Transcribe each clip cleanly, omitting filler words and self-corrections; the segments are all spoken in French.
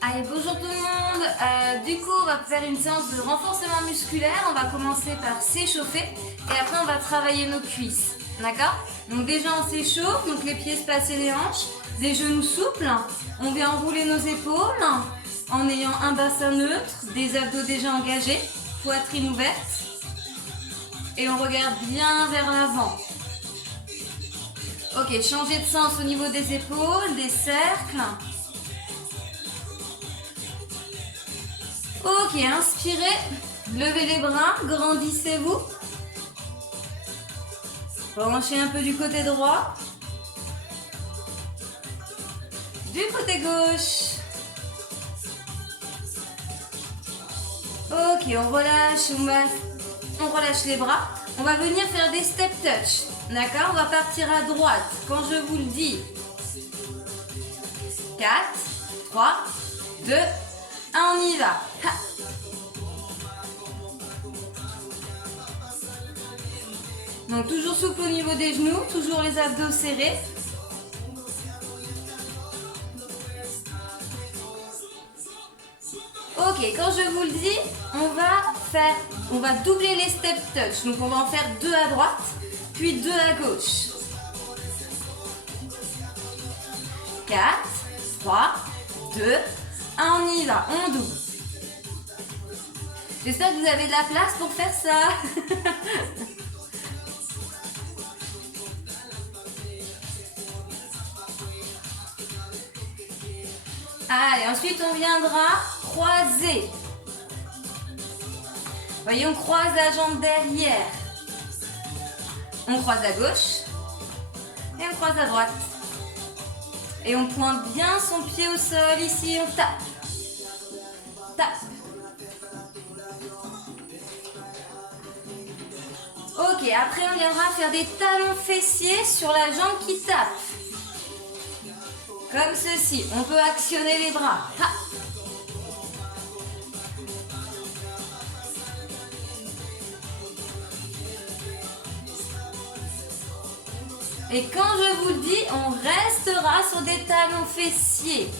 Allez, bonjour tout le monde. Du coup, on va faire une séance de renforcement musculaire. On va commencer par s'échauffer et après on va travailler nos cuisses. D'accord? Donc déjà on s'échauffe, donc les pieds espacés les hanches, des genoux souples. On vient enrouler nos épaules en ayant un bassin neutre, des abdos déjà engagés, poitrine ouverte. Et on regarde bien vers l'avant. Ok, changez de sens au niveau des épaules, des cercles. Ok, inspirez, levez les bras, grandissez-vous. Branchez un peu du côté droit. Du côté gauche. Ok, on relâche les bras. On va venir faire des step touch. D'accord? On va partir à droite quand je vous le dis. 4, 3, 2, 1, on y va. Ha. Donc toujours souple au niveau des genoux, toujours les abdos serrés. Ok, quand je vous le dis, on va doubler les step touch. Donc on va en faire 2 à droite, puis 2 à gauche. 4, 3, 2, 1, on y va, on double. J'espère que vous avez de la place pour faire ça. Allez, ensuite on viendra croiser. Voyez, on croise la jambe derrière. On croise à gauche et on croise à droite. Et on pointe bien son pied au sol ici, on tape. Tape. Ok, après on viendra faire des talons fessiers sur la jambe qui tape. Comme ceci, on peut actionner les bras. Ha. Et quand je vous le dis, on restera sur des talons fessiers.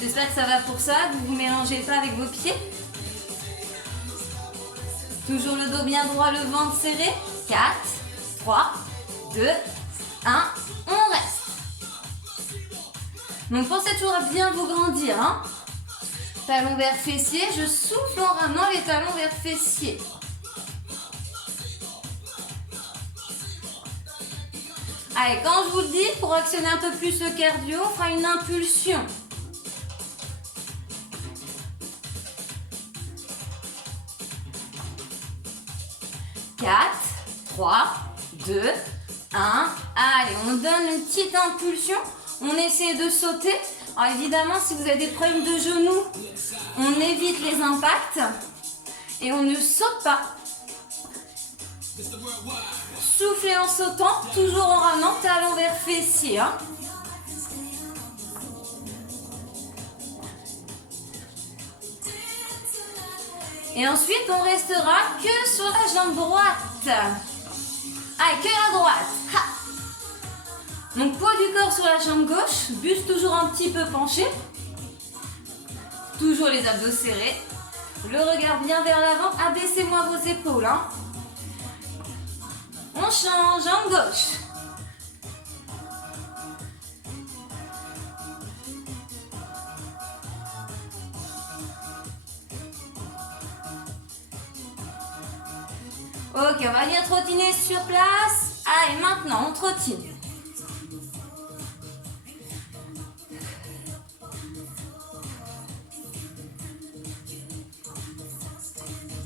J'espère que ça va pour ça, que vous ne vous mélangez pas avec vos pieds. Toujours le dos bien droit, le ventre serré. 4, 3, 2, 1, on reste. Donc pensez toujours à bien vous grandir. Hein. Talons vers fessiers, je souffle en ramenant les talons vers fessiers. Allez, quand je vous le dis, pour actionner un peu plus le cardio, on fera une impulsion. « 4, 3, 2, 1. Allez, on donne une petite impulsion. On essaie de sauter. Alors évidemment, si vous avez des problèmes de genoux, on évite les impacts. Et on ne saute pas. Soufflez en sautant, toujours en ramenant talon vers fessier. Hein. Et ensuite, on restera que sur la jambe droite. Allez, que la droite. Ha. Donc, poids du corps sur la jambe gauche, buste toujours un petit peu penché. Toujours les abdos serrés. Le regard bien vers l'avant. Abaissez moins vos épaules. Hein. On change, jambe gauche. Ok, on va venir trottiner sur place. Allez, maintenant, on trottine.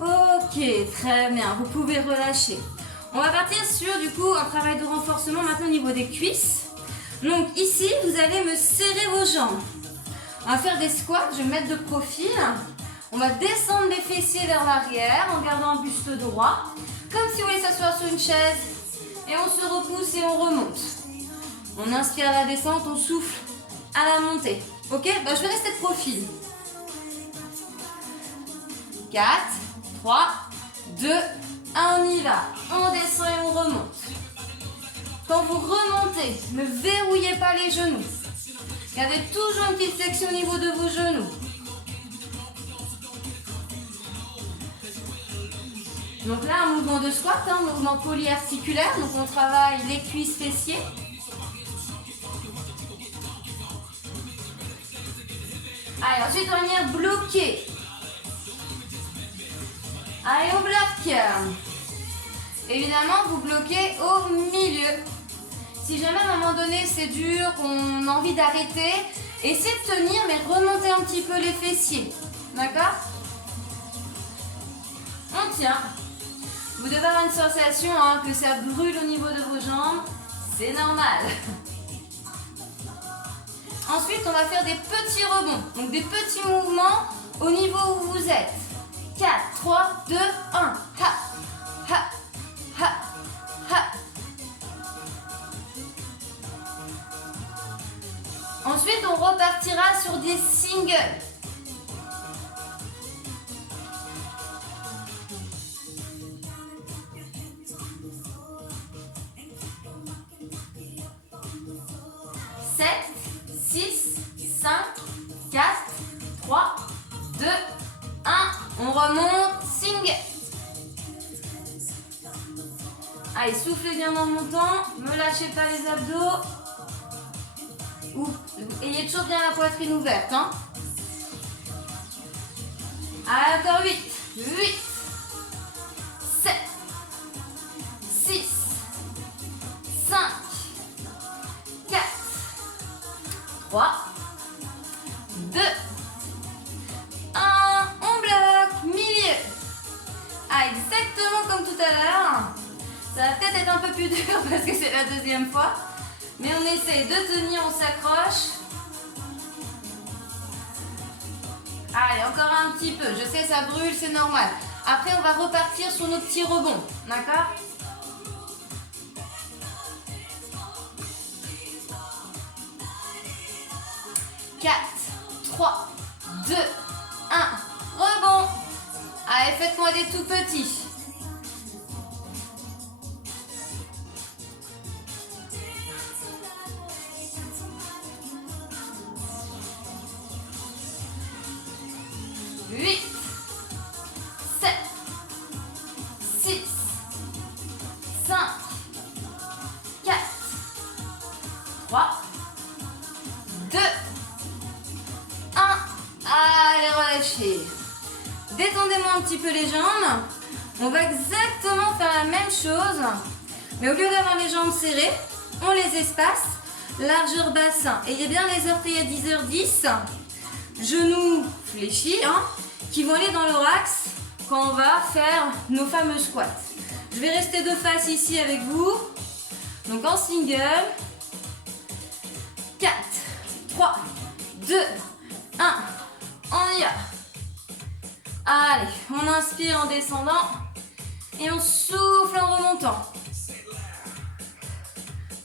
Ok, très bien. Vous pouvez relâcher. On va partir sur du coup un travail de renforcement maintenant au niveau des cuisses. Donc ici, vous allez me serrer vos jambes. On va faire des squats, je vais me mettre de profil. On va descendre les fessiers vers l'arrière en gardant un buste droit. Comme si vous voulez s'asseoir sur une chaise. Et on se repousse et on remonte. On inspire à la descente, on souffle à la montée. Ok, je vais rester de profil. 4, 3, 2, 1, on y va. On descend et on remonte. Quand vous remontez, ne verrouillez pas les les genoux. Gardez toujours une petite flexion au niveau de vos genoux. Donc là, un mouvement de squat, un mouvement polyarticulaire. Donc on travaille les cuisses fessiers. Allez, ensuite on va venir bloquer. Allez, on bloque. Évidemment, vous bloquez au milieu. Si jamais à un moment donné c'est dur, qu'on a envie d'arrêter, essayez de tenir mais remontez un petit peu les fessiers. D'accord? On tient. Vous devez avoir une sensation que ça brûle au niveau de vos jambes. C'est normal. Ensuite, on va faire des petits rebonds. Donc des petits mouvements au niveau où vous êtes. 4, 3, 2, 1. Ha, ha, ha, ha. Ensuite, on repartira sur des singles. On remonte, single. Allez, soufflez bien en montant, ne lâchez pas les abdos. Ayez toujours bien la poitrine ouverte. Hein. Allez, encore 8, 8, 7, 6, 5, 4, 3, 2, 1, on bloque, milieu. Ah, exactement comme tout à l'heure. Ça va peut-être être un peu plus dur parce que c'est la deuxième fois. Mais on essaie de tenir, on s'accroche. Allez, encore un petit peu. Je sais, ça brûle, c'est normal. Après, on va repartir sur nos petits rebonds. D'accord ? Quatre, 3, 2, 1. Rebond. Allez, faites-moi des tout petits. Huit, 7, 6, 5, 4, 3, 2, 1. Allez, relâchez. Détendez-moi un petit peu les jambes. On va exactement faire la même chose. Mais au lieu d'avoir les jambes serrées, on les espace. Largeur bassin. Ayez bien les orteils à 10h10. Genoux fléchis, qui vont aller dans leur axe quand on va faire nos fameux squats. Je vais rester de face ici avec vous. Donc en single. 4, 3, 2, 1. On y va. Allez, on inspire en descendant et on souffle en remontant.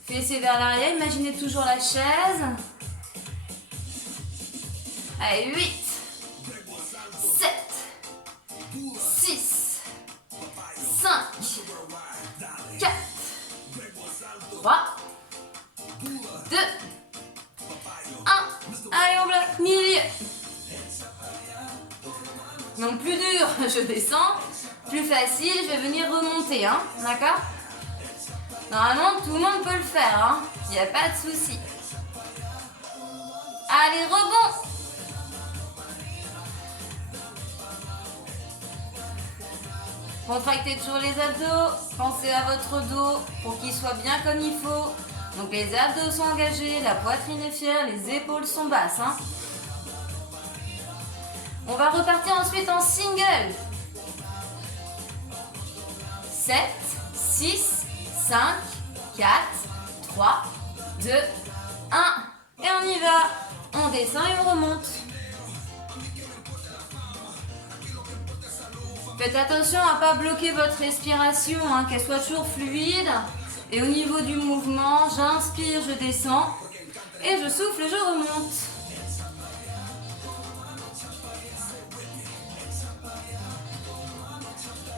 Fessez vers l'arrière, imaginez toujours la chaise. Allez, 8, 7, 6, 5, 4, 3, 2, 1. Allez, on bloque, milieu. Donc plus dur, je descends. Plus facile, je vais venir remonter. D'accord ? Normalement, tout le monde peut le faire. Il n'y a pas de souci. Allez, rebond. Contractez toujours les abdos. Pensez à votre dos pour qu'il soit bien comme il faut. Donc les abdos sont engagés, la poitrine est fière, les épaules sont basses. On va repartir ensuite en single. 7, 6, 5, 4, 3, 2, 1. Et on y va. On descend et on remonte. Faites attention à ne pas bloquer votre respiration, qu'elle soit toujours fluide. Et au niveau du mouvement, j'inspire, je descends. Et je souffle, je remonte.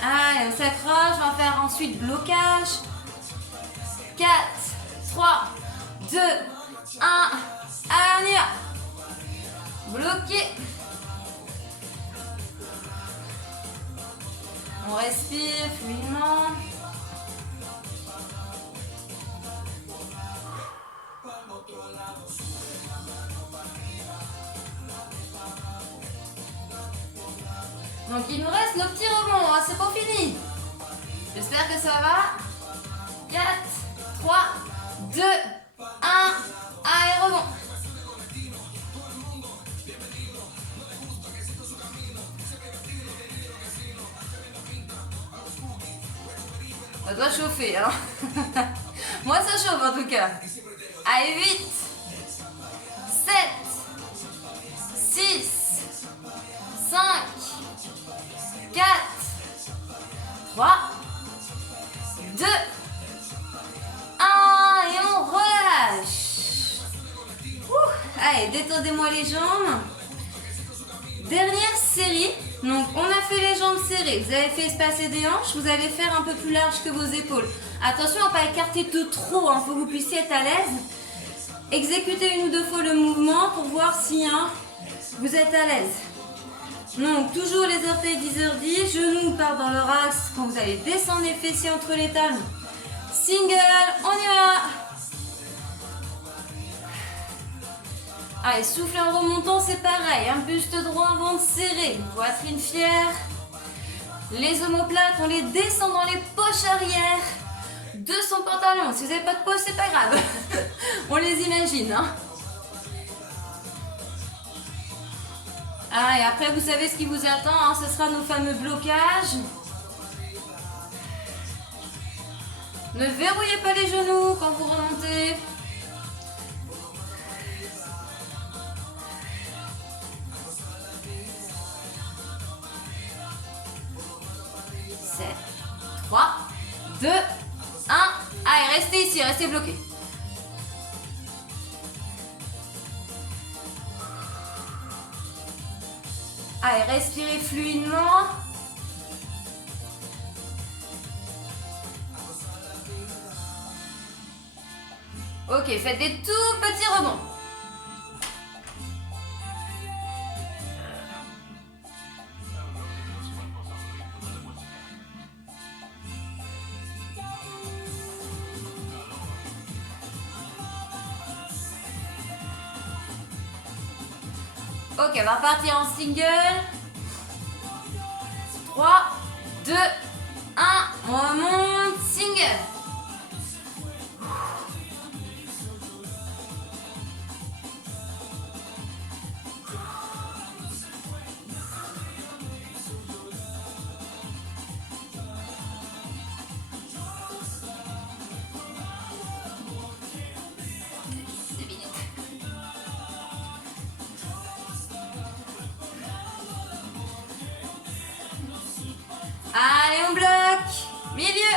Allez, on s'accroche, on va faire ensuite blocage. 4, 3, 2, 1. Allez, on y va. Bloqué. On respire fluidement. Donc il nous reste nos petits rebonds, hein, c'est pas fini. J'espère que ça va. 4, 3, 2, 1. Allez, rebond. Ça doit chauffer, hein. Moi ça chauffe en tout cas. Allez, 8, 7, 6, 5, 4, 3, 2, 1 et on relâche. Allez, détendez-moi les jambes. Dernière série. Donc on a fait les jambes serrées, vous avez fait espacer des hanches, vous allez faire un peu plus large que vos épaules. Attention à ne pas écarter de trop, il faut que vous puissiez être à l'aise. Exécutez 1 ou 2 fois le mouvement pour voir si vous êtes à l'aise. Donc toujours les orteils 10h10, genoux partent dans leur axe quand vous allez descendre les fessiers entre les talons. Single, on y va. Allez, souffle en remontant, c'est pareil. Un buste droit, ventre serré, poitrine fière. Les omoplates, on les descend dans les poches arrière de son pantalon. Si vous n'avez pas de poche, c'est pas grave. On les imagine. Hein. Ah, et après, vous savez ce qui vous attend. Hein, ce sera nos fameux blocages. Ne verrouillez pas les genoux quand vous remontez. 3, 2, 1. Allez, restez ici, restez bloqués. Allez, respirez fluidement. Ok, faites des tout petits rebonds. Ok, on va partir en single. 3, 2, 1. On remonte, single. Allez, on bloque. Milieu.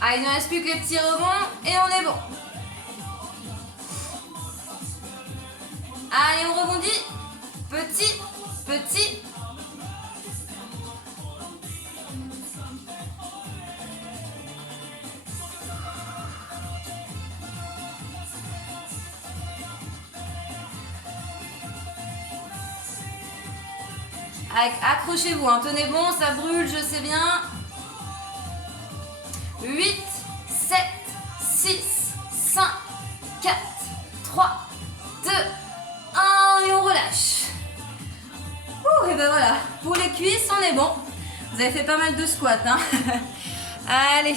Allez, il ne reste plus que les petits rebonds et on est bon. Allez, on rebondit. Petit, petit. Accrochez-vous, hein. Tenez bon, ça brûle, je sais bien. 8, 7, 6, 5, 4, 3, 2, 1 et on relâche. Et ben voilà, pour les cuisses, on est bon. Vous avez fait pas mal de squats, hein. Allez.